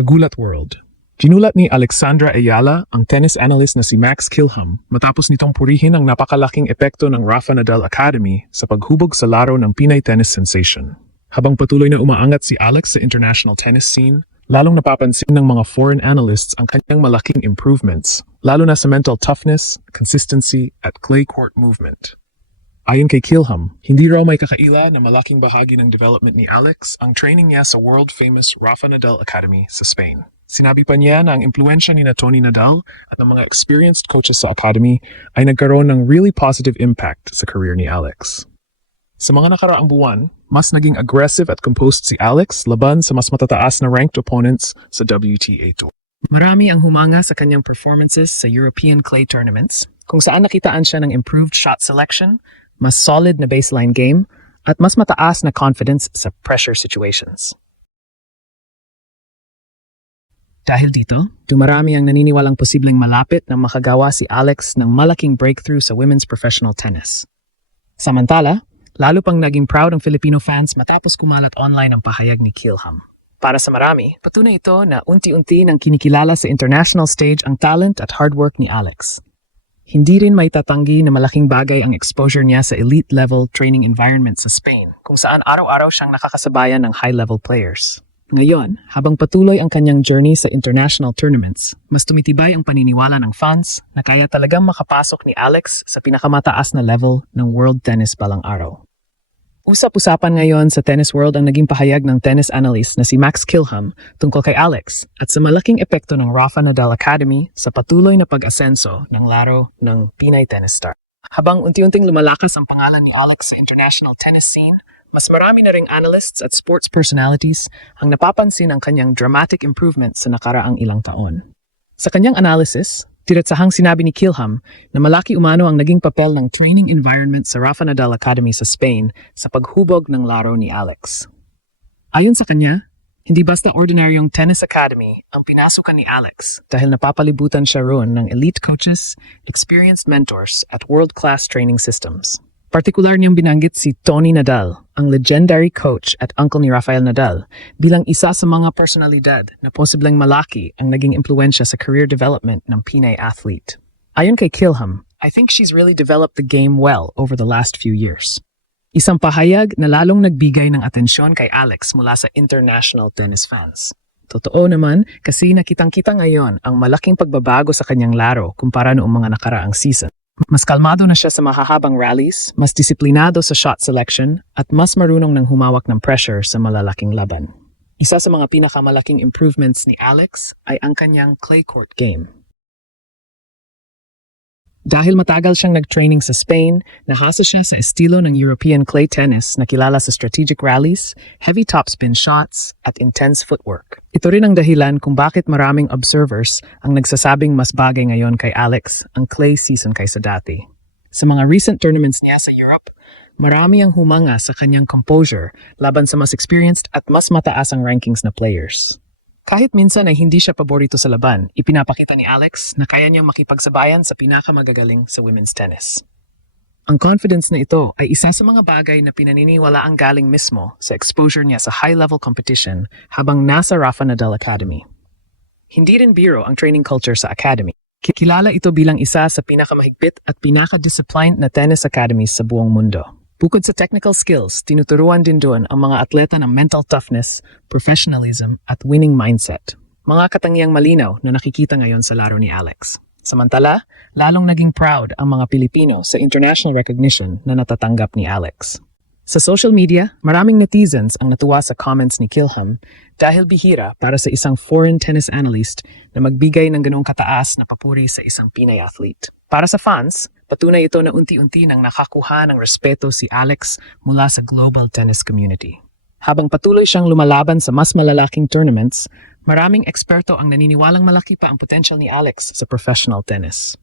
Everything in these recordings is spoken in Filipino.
Kagulat World. Ginulat ni Alexandra Ayala ang tennis analyst na si Max Kilham matapos nitong purihin ang napakalaking epekto ng Rafa Nadal Academy sa paghubog sa laro ng Pinay tennis sensation. Habang patuloy na umaangat si Alex sa international tennis scene, lalong napapansin ng mga foreign analysts ang kanyang malaking improvements, lalo na sa mental toughness, consistency, at clay court movement. Ayon kay Kilham, hindi raw may kakaila na malaking bahagi ng development ni Alex ang training niya sa world-famous Rafa Nadal Academy sa Spain. Sinabi pa niya na ang impluensya ni Tony Nadal at ng mga experienced coaches sa academy ay nagkaroon ng really positive impact sa career ni Alex. Sa mga nakaraang buwan, mas naging aggressive at composed si Alex laban sa mas matataas na ranked opponents sa WTA Tour. Marami ang humanga sa kanyang performances sa European clay tournaments, kung saan nakitaan siya ng improved shot selection, mas solid na baseline game, at mas mataas na confidence sa pressure situations. Dahil dito, dumarami ang naniniwalang posibleng malapit na makagawa si Alex ng malaking breakthrough sa women's professional tennis. Samantala, lalo pang naging proud ang Filipino fans matapos kumalat online ang pahayag ni Kilham. Para sa marami, patunay ito na unti-unti nang kinikilala sa international stage ang talent at hard work ni Alex. Hindi rin may tatanggi na malaking bagay ang exposure niya sa elite-level training environment sa Spain, kung saan araw-araw siyang nakakasabayan ng high-level players. Ngayon, habang patuloy ang kanyang journey sa international tournaments, mas tumitibay ang paniniwala ng fans na kaya talagang makapasok ni Alex sa pinakamataas na level ng world tennis balang araw. Usap-usapan ngayon sa tennis world ang naging pahayag ng tennis analyst na si Max Kilham tungkol kay Alex at sa malaking epekto ng Rafa Nadal Academy sa patuloy na pag-asenso ng laro ng Pinay tennis star. Habang unti-unting lumalakas ang pangalan ni Alex sa international tennis scene, mas marami na ring analysts at sports personalities ang napapansin ang kanyang dramatic improvement sa nakaraang ilang taon. Sa kanyang analysis, diretsahang sinabi ni Kilham na malaki umano ang naging papel ng training environment sa Rafa Nadal Academy sa Spain sa paghubog ng laro ni Alex. Ayon sa kanya, hindi basta ordinaryong tennis academy ang pinasukan ni Alex dahil napapalibutan siya roon ng elite coaches, experienced mentors at world-class training systems. Partikular niyang binanggit si Tony Nadal, ang legendary coach at uncle ni Rafael Nadal, bilang isa sa mga personalidad na posibleng malaki ang naging impluensya sa career development ng Pinay athlete. Ayon kay Kilham, I think she's really developed the game well over the last few years. Isang pahayag na lalong nagbigay ng atensyon kay Alex mula sa international tennis fans. Totoo naman kasi nakitang-kita ngayon ang malaking pagbabago sa kanyang laro kumpara noong mga nakaraang season. Mas kalmado na siya sa mahahabang rallies, mas disiplinado sa shot selection, at mas marunong ng humawak ng pressure sa malalaking laban. Isa sa mga pinakamalaking improvements ni Alex ay ang kanyang clay court game. Dahil matagal siyang nag-training sa Spain, nahasa siya sa estilo ng European clay tennis na kilala sa strategic rallies, heavy topspin shots, at intense footwork. Ito rin ang dahilan kung bakit maraming observers ang nagsasabing mas bagay ngayon kay Alex ang clay season kaysa dati. Sa mga recent tournaments niya sa Europe, marami ang humanga sa kanyang composure laban sa mas experienced at mas mataas ang rankings na players. Kahit minsan ay hindi siya paborito sa laban, ipinapakita ni Alex na kaya niyang makipagsabayan sa pinakamagagaling sa women's tennis. Ang confidence na ito ay isa sa mga bagay na pinaniniwalaang galing mismo sa exposure niya sa high-level competition habang nasa Rafa Nadal Academy. Hindi rin biro ang training culture sa academy. Kilala ito bilang isa sa pinakamahigpit at pinaka-disciplined na tennis academies sa buong mundo. Bukod sa technical skills, tinuturuan din doon ang mga atleta ng mental toughness, professionalism, at winning mindset. Mga katangiang malinaw na nakikita ngayon sa laro ni Alex. Samantala, lalong naging proud ang mga Pilipino sa international recognition na natatanggap ni Alex. Sa social media, maraming netizens ang natuwa sa comments ni Kilham dahil bihira para sa isang foreign tennis analyst na magbigay ng ganoong kataas na papuri sa isang Pinay athlete. Para sa fans, patunay ito na unti-unti nang nakakuha ng respeto si Alex mula sa global tennis community. Habang patuloy siyang lumalaban sa mas malalaking tournaments, maraming eksperto ang naniniwalang malaki pa ang potential ni Alex sa professional tennis.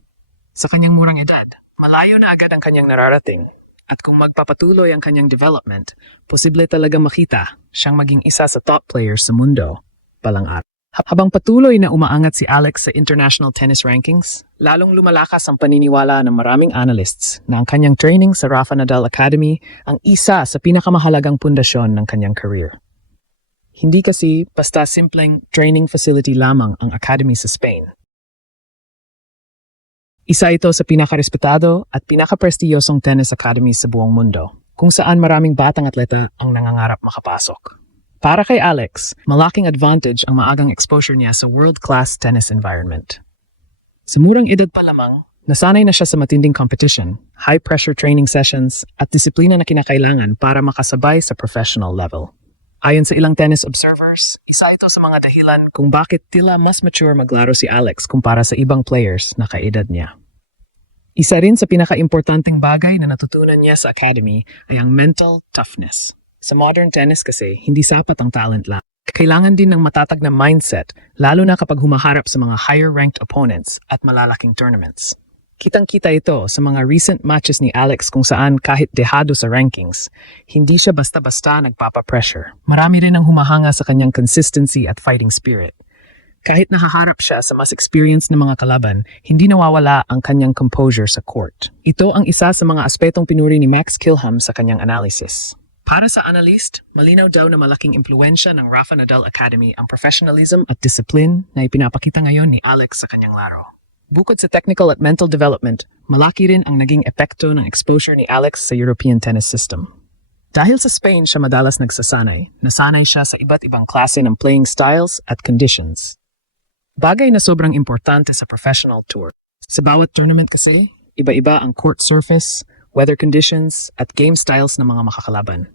Sa kanyang murang edad, malayo na agad ang kanyang nararating. At kung magpapatuloy ang kanyang development, posible talaga makita siyang maging isa sa top players sa mundo balang araw. Habang patuloy na umaangat si Alex sa international tennis rankings, lalong lumalakas ang paniniwala ng maraming analysts na ang kanyang training sa Rafa Nadal Academy ang isa sa pinakamahalagang pundasyon ng kanyang career. Hindi kasi basta simpleng training facility lamang ang academy sa Spain. Isa ito sa pinakarespetado at pinakaprestiyosong tennis academy sa buong mundo, kung saan maraming batang atleta ang nangangarap makapasok. Para kay Alex, malaking advantage ang maagang exposure niya sa world-class tennis environment. Sa murang edad pa lamang, nasanay na siya sa matinding competition, high-pressure training sessions, at disiplina na kinakailangan para makasabay sa professional level. Ayon sa ilang tennis observers, isa ito sa mga dahilan kung bakit tila mas mature maglaro si Alex kumpara sa ibang players na kaedad niya. Isa rin sa pinaka-importanting bagay na natutunan niya sa academy ay ang mental toughness. Sa modern tennis kasi, hindi sapat ang talent lang. Kailangan din ng matatag na mindset, lalo na kapag humaharap sa mga higher-ranked opponents at malalaking tournaments. Kitang-kita ito sa mga recent matches ni Alex kung saan kahit dehado sa rankings, hindi siya basta-basta nagpapapressure. Marami rin ang humahanga sa kanyang consistency at fighting spirit. Kahit nahaharap siya sa mas experienced na mga kalaban, hindi nawawala ang kanyang composure sa court. Ito ang isa sa mga aspetong pinuri ni Max Kilham sa kanyang analysis. Para sa analyst, malinaw daw na malaking impluensya ng Rafa Nadal Academy ang professionalism at discipline na ipinapakita ngayon ni Alex sa kanyang laro. Bukod sa technical at mental development, malaki rin ang naging epekto ng exposure ni Alex sa European tennis system. Dahil sa Spain siya madalas nagsasanay, nasanay siya sa iba't ibang klase ng playing styles at conditions. Bagay na sobrang importante sa professional tour. Sa bawat tournament kasi, iba-iba ang court surface, weather conditions, at game styles ng mga makakalaban.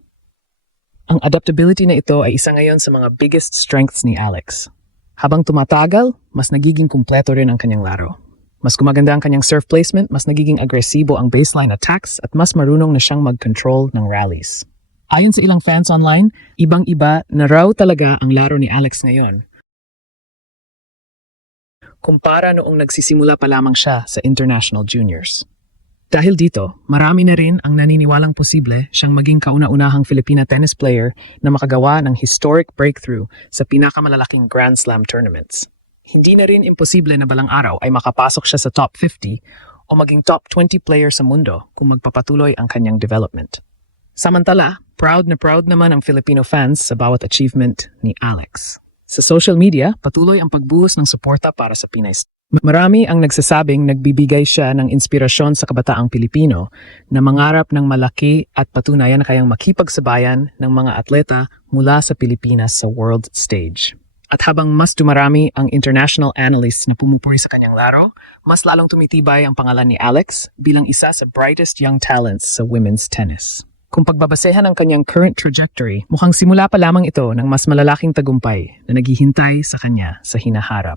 Ang adaptability na ito ay isa ngayon sa mga biggest strengths ni Alex. Habang tumatagal, mas nagiging kumpleto rin ang kanyang laro. Mas gumaganda ang kanyang serve placement, mas nagiging agresibo ang baseline attacks, at mas marunong na siyang mag-control ng rallies. Ayon sa ilang fans online, ibang-iba na raw talaga ang laro ni Alex ngayon. Kumpara noong nagsisimula pa lamang siya sa International Juniors. Dahil dito, marami na rin ang naniniwalang posible siyang maging kauna-unahang Filipina tennis player na makagawa ng historic breakthrough sa pinakamalalaking Grand Slam tournaments. Hindi na rin imposible na balang araw ay makapasok siya sa top 50 o maging top 20 player sa mundo kung magpapatuloy ang kanyang development. Samantala, proud naman ang Filipino fans sa bawat achievement ni Alex. Sa social media, patuloy ang pagbuhos ng suporta para sa Pinay. Marami ang nagsasabing nagbibigay siya ng inspirasyon sa kabataang Pilipino na mangarap ng malaki at patunayan na kayang makipagsabayan ng mga atleta mula sa Pilipinas sa world stage. At habang mas dumarami ang international analysts na pumupuri sa kanyang laro, mas lalong tumitibay ang pangalan ni Alex bilang isa sa brightest young talents sa women's tennis. Kung pagbabasehan ang kanyang current trajectory, mukhang simula pa lamang ito ng mas malalaking tagumpay na naghihintay sa kanya sa hinaharap.